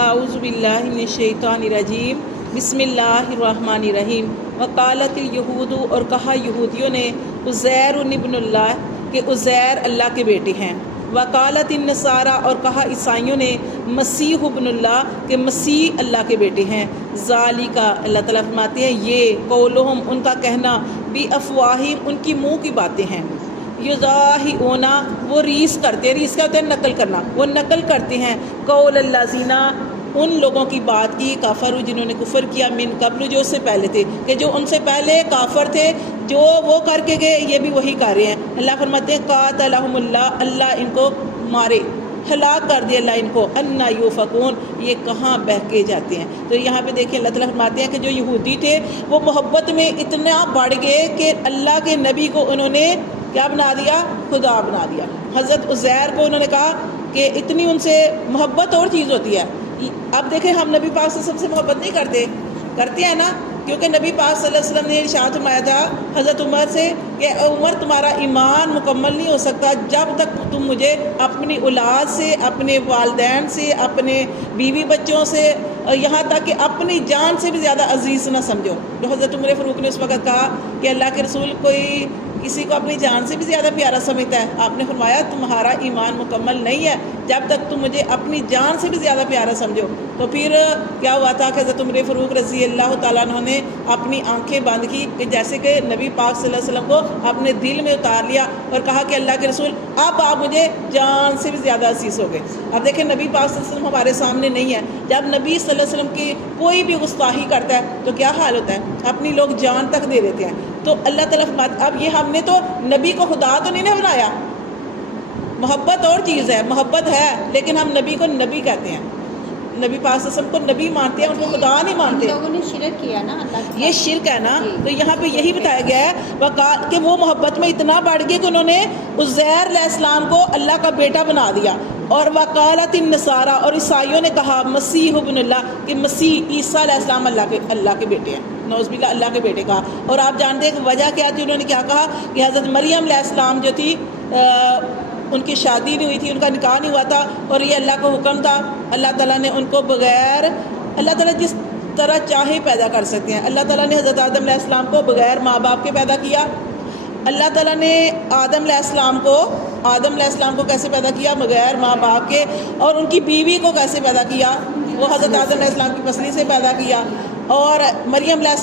اعوذ باللہ من الشیطان الرجیم بسم اللہ الرحمن الرحیم وقالت الیہود، اور کہا یہودیوں نے عزیر ابن اللہ کہ عزیر اللہ کے بیٹے ہیں. وقالت النصارى، اور کہا عیسائیوں نے مسیح ابن اللہ کہ مسیح اللہ کے بیٹے ہیں. ذالک، اللہ تعالیٰ فرماتے ہیں یہ قولہم، ان کا کہنا، بی افواہم، ان کی منہ کی باتیں ہیں. یضاہئون، وہ ریس کرتے ہیں، ریس کا ہوتا ہے نقل کرنا، وہ نقل کرتے ہیں قول الذین، ان لوگوں کی بات کی، کافر جنہوں نے کفر کیا، من قبل، جو اس سے پہلے تھے، کہ جو ان سے پہلے کافر تھے، جو وہ کر کے گئے یہ بھی وہی کر رہے ہیں. اللہ فرماتے ہیں قاتلہم اللہ، اللہ ان کو مارے، ہلاک کر دے اللہ ان کو. انا یوفکون، یہ کہاں بہکے جاتے ہیں. تو یہاں پہ دیکھیں اللہ تعالیٰ فرماتے ہیں کہ جو یہودی تھے وہ محبت میں اتنا بڑھ گئے کہ اللہ کے نبی کو انہوں نے کیا بنا دیا؟ خدا بنا دیا. حضرت عزیر کو انہوں نے کہا کہ اتنی ان سے محبت اور چیز ہوتی ہے. اب دیکھیں ہم نبی پاک صلی اللہ علیہ وسلم سے محبت نہیں کرتے ہیں نا، کیونکہ نبی پاک صلی اللہ علیہ وسلم نے ارشاد فرمایا تھا حضرت عمر سے کہ عمر تمہارا ایمان مکمل نہیں ہو سکتا جب تک تم مجھے اپنی اولاد سے، اپنے والدین سے، اپنے بیوی بچوں سے، یہاں تک کہ اپنی جان سے بھی زیادہ عزیز نہ سمجھو. جو حضرت عمر فاروق نے اس وقت کہا کہ اللہ کے رسول کوئی کسی کو اپنی جان سے بھی زیادہ پیارا سمجھتا ہے. آپ نے فرمایا تمہارا ایمان مکمل نہیں ہے جب تک تم مجھے اپنی جان سے بھی زیادہ پیارا سمجھو. تو پھر کیا ہوا تھا کہ حضرت عمر فاروق رضی اللہ تعالیٰ عنہ نے اپنی آنکھیں بند کی کہ جیسے کہ نبی پاک صلی اللہ علیہ وسلم کو اپنے دل میں اتار لیا اور کہا کہ اللہ کے رسول اب آپ مجھے جان سے بھی زیادہ عزیز ہو گئے. اب دیکھیں نبی پاک صلی اللہ علیہ وسلم ہمارے سامنے نہیں ہے، جب نبی صلی اللہ علیہ وسلم کی کوئی بھی گستاخی کرتا ہے تو کیا حال ہوتا ہے؟ اپنی لوگ جان تک دے دیتے ہیں. تو اللہ تعالیٰ فرماتا، اب یہ ہم نے تو نبی کو خدا تو نہیں بنایا. محبت اور چیز ہے، محبت ہے لیکن ہم نبی کو نبی کہتے ہیں، نبی پاک صلی اللہ علیہ وسلم کو نبی مانتے ہیں، ان کو خدا نہیں مانتے. لوگوں نے شرک کیا نا اللہ کے، یہ شرک ہے نا. تو یہاں پہ یہی بتایا گیا ہے کہ وہ محبت میں اتنا بڑھ گئے کہ انہوں نے عزیر علیہ السلام کو اللہ کا بیٹا بنا دیا. اور وقالت النصارى، اور عیسائیوں نے کہا مسیح ابن اللہ کہ مسیح عیسیٰ علیہ السلام اللہ کے بیٹے ہیں. نعوذ باللہ، اللہ کے بیٹے کہا. اور آپ جانتے ہیں کہ وجہ کیا تھی؟ انہوں نے کیا کہا کہ حضرت مریم علیہ السلام جو تھی ان کی شادی نہیں ہوئی تھی، ان کا نکاح نہیں ہوا تھا، اور یہ اللہ کا حکم تھا. اللہ تعالیٰ نے ان کو بغیر، اللہ تعالیٰ جس طرح چاہے پیدا کر سکتے ہیں. اللہ تعالیٰ نے حضرت آدم علیہ السلام کو بغیر ماں باپ کے پیدا کیا. اللہ تعالیٰ نے آدم علیہ السلام کو کیسے پیدا کیا؟ بغیر ماں باپ کے. اور ان کی بیوی کو کیسے پیدا کیا؟ وہ حضرت آدم علیہ السلام کی پسلی سے پیدا کیا. اور مریم علیہ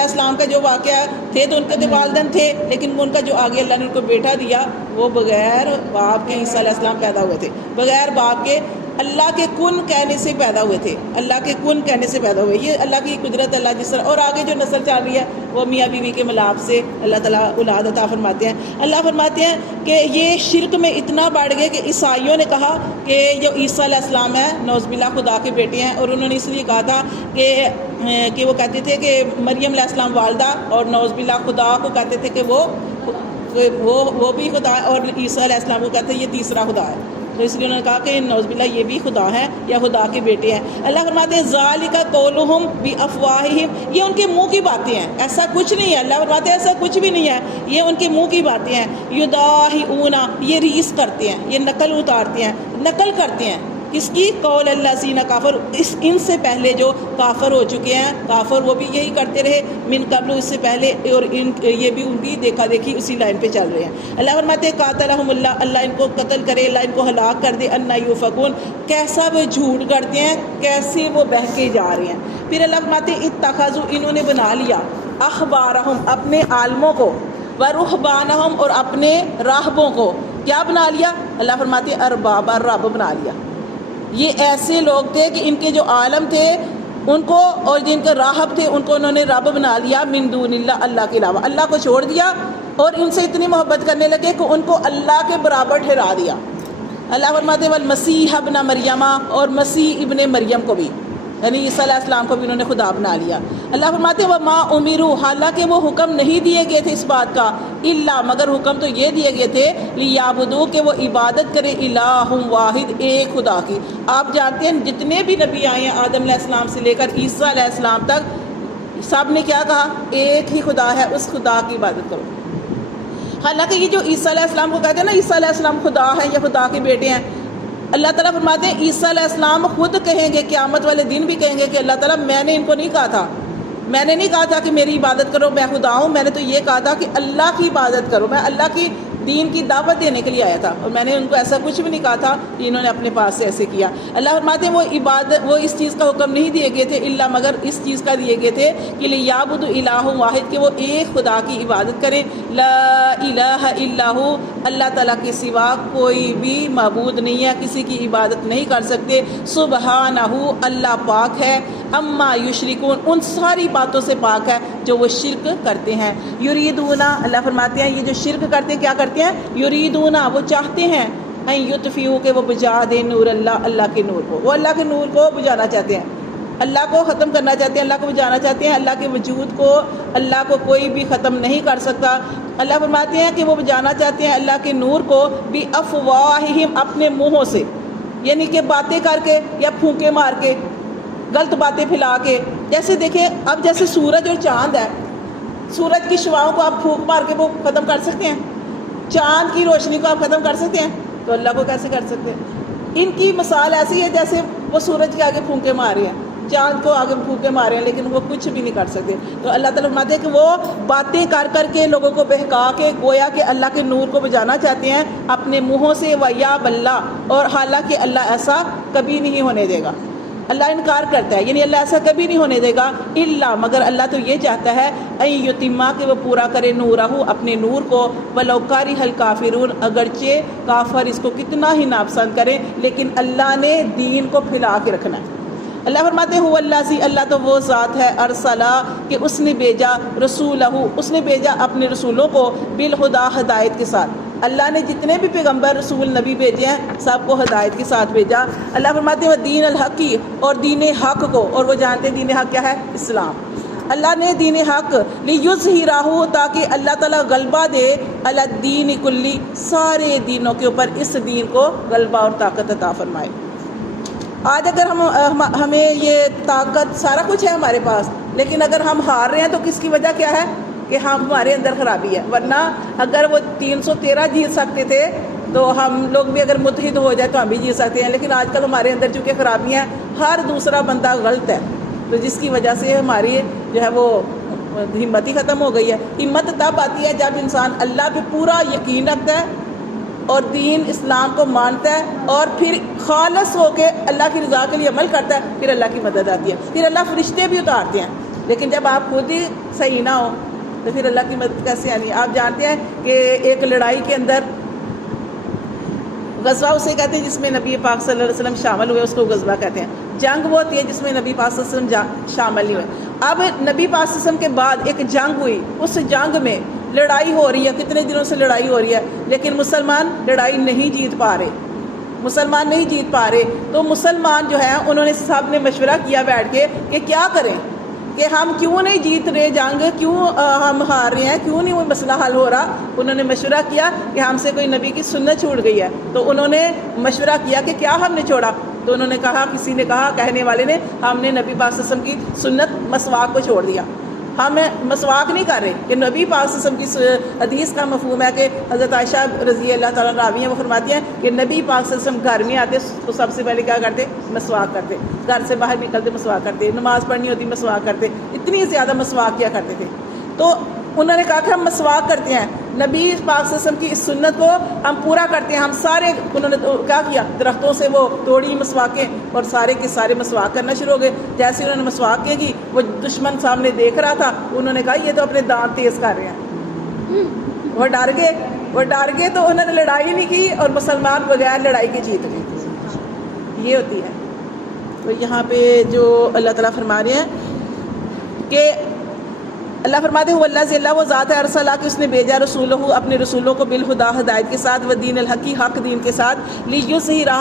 السلام کا جو واقعہ تھے تو ان کے تو والدین تھے، لیکن ان کا جو آگے اللہ نے ان کو بیٹا دیا وہ بغیر باپ کے عیسیٰ علیہ السلام پیدا ہوئے تھے، بغیر باپ کے اللہ کے کن کہنے سے پیدا ہوئے تھے، اللہ کے کن کہنے سے پیدا ہوئے. یہ اللہ کی قدرت، اللہ جس طرح. اور آگے جو نسل چل رہی ہے وہ میاں بیوی کے ملاپ سے اللہ تعالیٰ اولاد عطا فرماتے ہیں. اللہ فرماتے ہیں کہ یہ شرک میں اتنا بڑھ گئے کہ عیسائیوں نے کہا کہ جو عیسیٰ علیہ السلام ہے نعوذ باللہ خدا کے بیٹے ہیں. اور انہوں نے اس لیے کہا تھا کہ وہ کہتے تھے کہ مریم علیہ السلام والدہ، اور نعوذ باللہ خدا کو کہتے تھے کہ وہ بھی خدا ہے، اور عیسیٰ علیہ السلام کو کہتے ہیں یہ تیسرا خدا ہے. تو اس لیے انہوں نے کہا کہ نعوذ باللہ یہ بھی خدا ہیں یا خدا کے بیٹے ہیں. اللہ فرماتے ہیں ذالک قولہم بافواہہم، یہ ان کے منہ کی باتیں ہیں، ایسا کچھ نہیں ہے. اللہ فرماتے ہیں ایسا کچھ بھی نہیں ہے، یہ ان کے منہ کی باتیں ہیں. یضاہئون، یہ ریس کرتے ہیں، یہ نقل اتارتے ہیں، نقل کرتے ہیں. کس کی؟ قول الذین کافر، ان سے پہلے جو کافر ہو چکے ہیں. کافر وہ بھی یہی کرتے رہے من قبل، اس سے پہلے، اور یہ بھی ان کی دیکھا دیکھی اسی لائن پہ چل رہے ہیں. اللہ فرماتے ہیں قاتلہم اللہ، اللہ ان کو قتل کرے، اللہ ان کو ہلاک کر دے. انا یوفکون، کیسا وہ جھوٹ کرتے ہیں، کیسے وہ بہکے جا رہے ہیں. پھر اللہ فرماتے ہیں اتخذوا، انہوں نے بنا لیا احبارہم، اپنے عالموں کو، ورہبانہم، اور اپنے راہبوں کو. کیا بنا لیا؟ اللہ فرماتے ہیں اربابا، رب بنا لیا. یہ ایسے لوگ تھے کہ ان کے جو عالم تھے ان کو، اور جن کے راہب تھے ان کو انہوں نے رب بنا لیا من دون اللہ، اللہ کے علاوہ. اللہ کو چھوڑ دیا اور ان سے اتنی محبت کرنے لگے کہ ان کو اللہ کے برابر ٹھہرا دیا. اللہ فرماتے والمسیح ابن مریم، اور مسیح ابن مریم کو بھی، یعنی عیسیٰ علیہ السلام کو بھی انہوں نے خدا بنا لیا. اللہ فرماتے ہیں وما امروا، حالانکہ وہ حکم نہیں دیے گئے تھے اس بات کا، الا، مگر حکم تو یہ دیے گئے تھے لیعبدوا، کہ وہ عبادت کرے الہ واحد، ایک خدا کی. آپ جانتے ہیں جتنے بھی نبی آئے ہیں آدم علیہ السلام سے لے کر عیسیٰ علیہ السلام تک، سب نے کیا کہا؟ ایک ہی خدا ہے، اس خدا کی عبادت کرو. حالانکہ یہ جو عیسیٰ علیہ السلام کو کہتے ہیں نا عیسیٰ علیہ السلام خدا ہے یا خدا کے بیٹے ہیں، اللہ تعالیٰ فرماتے ہیں عیسیٰ علیہ السلام خود کہیں گے، قیامت والے دن بھی کہیں گے کہ اللہ تعالیٰ میں نے ان کو نہیں کہا تھا، میں نے نہیں کہا تھا کہ میری عبادت کرو، میں خدا ہوں، میں نے تو یہ کہا تھا کہ اللہ کی عبادت کرو، میں اللہ کی دین کی دعوت دینے کے لیے آیا تھا، اور میں نے ان کو ایسا کچھ بھی نہیں کہا تھا کہ انہوں نے اپنے پاس سے ایسے کیا۔ اللہ فرماتے ہیں وہ عبادت، وہ اس چیز کا حکم نہیں دیے گئے تھے الا مگر اس چیز کا دیے گئے تھے کہ لیعبدوا الہ واحد، کہ وہ ایک خدا کی عبادت کریں، لا الہ الا ہو، اللہ تعالیٰ کے سوا کوئی بھی معبود نہیں ہے، کسی کی عبادت نہیں کر سکتے، سبحانہ، اللہ پاک ہے، اما یشرکون، ان ساری باتوں سے پاک ہے جو وہ شرک کرتے ہیں۔ یریدون، اللہ فرماتے ہیں یہ جو شرک کرتے ہیں کیا کرتے ہیں، یریدون، وہ چاہتے ہیں، ان یطفئوا، کہ وہ بجھا دیں نور اللہ، اللہ کے نور کو، وہ اللہ کے نور کو بجھانا چاہتے ہیں، اللہ کو ختم کرنا چاہتے ہیں، اللہ کو بجھانا چاہتے ہیں، اللہ کے وجود کو، اللہ کو کوئی بھی ختم نہیں کر سکتا۔ اللہ فرماتے ہیں کہ وہ بجھانا چاہتے ہیں اللہ کے نور کو بافواہہم، اپنے منہوں سے، یعنی کہ باتیں کر کے یا پھونکے مار کے، غلط باتیں پھیلا کے۔ جیسے دیکھیں اب جیسے سورج اور چاند ہے، سورج کی شعاؤں کو آپ پھونک مار کے وہ ختم کر سکتے ہیں، چاند کی روشنی کو آپ ختم کر سکتے ہیں، تو اللہ کو کیسے کر سکتے ہیں؟ ان کی مثال ایسی ہے جیسے وہ سورج کے آگے پھونکے مارے ہیں، چاند کو آگے پھونکے مارے ہیں، لیکن وہ کچھ بھی نہیں کر سکتے۔ تو اللہ تعالیٰ فرماتے ہیں کہ وہ باتیں کر کر کے لوگوں کو بہکا کے گویا کہ اللہ کے نور کو بجھانا چاہتے ہیں اپنے منہوں سے، وَيَابَ اللَّهُ، اور حالانکہ اللہ ایسا کبھی نہیں ہونے دے گا، اللہ انکار کرتا ہے، یعنی اللہ ایسا کبھی نہیں ہونے دے گا، الا، مگر اللہ تو یہ چاہتا ہے، ان یتما، کہ وہ پورا کرے نورہ، اپنے نور کو، ولو کارہ الکافرون، اگرچہ کافر اس کو کتنا ہی ناپسند کریں، لیکن اللہ نے دین کو پھیلا کے رکھنا ہے۔ اللہ فرماتے ہیں هو الذی، اللہ تو وہ ذات ہے، ارسلہ، کہ اس نے بھیجا، رسولہ، اس نے بھیجا اپنے رسولوں کو، بالہدیٰ، ہدایت کے ساتھ۔ اللہ نے جتنے بھی پیغمبر، رسول، نبی بھیجے ہیں سب کو ہدایت کے ساتھ بھیجا۔ اللہ فرماتے ہیں وہ دین الحقی، اور دین حق کو، اور وہ جانتے ہیں دین حق کیا ہے، اسلام۔ اللہ نے دین حق لیظہرہ، تاکہ اللہ تعالیٰ غلبہ دے، علی الدین کلی، سارے دینوں کے اوپر اس دین کو غلبہ اور طاقت عطا فرمائے۔ آج اگر ہمیں یہ طاقت، سارا کچھ ہے ہمارے پاس، لیکن اگر ہم ہار رہے ہیں تو کس کی وجہ کیا ہے، کہ ہمارے اندر خرابی ہے۔ ورنہ اگر وہ 313 جیت سکتے تھے تو ہم لوگ بھی اگر متحد ہو جائے تو ہم بھی جیت سکتے ہیں، لیکن آج کل ہمارے اندر چونکہ خرابیاں ہیں، ہر دوسرا بندہ غلط ہے، تو جس کی وجہ سے ہماری جو ہے وہ ہمت ہی ختم ہو گئی ہے۔ ہمت تب آتی ہے جب انسان اللہ پہ پورا یقین رکھتا ہے اور دین اسلام کو مانتا ہے، اور پھر خالص ہو کے اللہ کی رضا کے لیے عمل کرتا ہے، پھر اللہ کی مدد آتی ہے، پھر اللہ فرشتے بھی اتارتے ہیں۔ لیکن جب آپ خود ہی صحیح نہ ہو تو پھر اللہ کی مدد کیسے آنی ہے؟ آپ جانتے ہیں کہ ایک لڑائی کے اندر، غزوہ اسے کہتے ہیں جس میں نبی پاک صلی اللہ علیہ وسلم شامل ہوئے، اس کو غزوہ کہتے ہیں۔ جنگ وہ ہوتی ہے جس میں نبی پاک صلی اللہ علیہ وسلم شامل نہیں ہوئے۔ اب نبی پاک صلی اللہ علیہ وسلم کے بعد ایک جنگ ہوئی، اس جنگ میں لڑائی ہو رہی ہے، کتنے دنوں سے لڑائی ہو رہی ہے، لیکن مسلمان لڑائی نہیں جیت پا رہے، مسلمان نہیں جیت پا رہے۔ تو مسلمان جو ہے انہوں نے سب نے مشورہ کیا بیٹھ کے کہ کیا کریں، کہ ہم کیوں نہیں جیت رہے جنگ، کیوں ہم ہار رہے ہیں، کیوں نہیں وہ مسئلہ حل ہو رہا۔ انہوں نے مشورہ کیا کہ ہم سے کوئی نبی کی سنت چھوٹ گئی ہے، تو انہوں نے مشورہ کیا کہ کیا ہم نے چھوڑا، تو انہوں نے کہا، کسی نے کہا، کہنے والے نے، ہم نے نبی پاک صلی اللہ علیہ وسلم کی سنت مسواک کو چھوڑ دیا، ہم مسواک نہیں کر رہے۔ کہ نبی پاک صلی اللہ علیہ وسلم کی حدیث کا مفہوم ہے کہ حضرت عائشہ رضی اللہ تعالیٰ راوی ہیں، وہ فرماتی ہیں کہ نبی پاک صلی اللہ علیہ وسلم گھر میں آتے تو سب سے پہلے کیا کرتے، مسواک کرتے، گھر سے باہر نکلتے مسواک کرتے، نماز پڑھنی ہوتی مسواک کرتے، اتنی زیادہ مسواک کیا کرتے تھے۔ تو انہوں نے کہا کہ ہم مسواک کرتے ہیں، نبی پاک صلی اللہ علیہ وسلم کی اس سنت کو ہم پورا کرتے ہیں۔ ہم سارے، انہوں نے کیا کیا، درختوں سے وہ توڑی مسواکیں اور سارے کے سارے مسواک کرنا شروع ہو گئے۔ جیسے انہوں نے مسواک کی، وہ دشمن سامنے دیکھ رہا تھا، انہوں نے کہا یہ تو اپنے دانت تیز کر رہے ہیں، وہ ڈر گئے تو انہوں نے لڑائی نہیں کی اور مسلمان بغیر لڑائی کے جیت گئے۔ یہ ہوتی ہے۔ تو یہاں پہ جو اللہ تعالیٰ فرما رہے ہیں کہ اللہ فرماتے ہیں اللہ سے، اللہ وہ ذات ہے، ارسلہ، کہ اس نے بھیجا، رسولہ، اپنے رسولوں کو، بالہدیٰ، ہدایت کے ساتھ، ودین الحقی، حق دین کے ساتھ، لیظہرہ،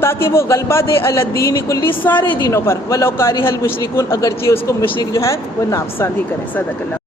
تاکہ وہ غلبہ دے، علی الدین کلی، سارے دینوں پر، ولو کارہ المشرکون، اگرچہ اس کو مشرک جو ہے وہ ناپسند ہی کریں۔ صدق اللہ۔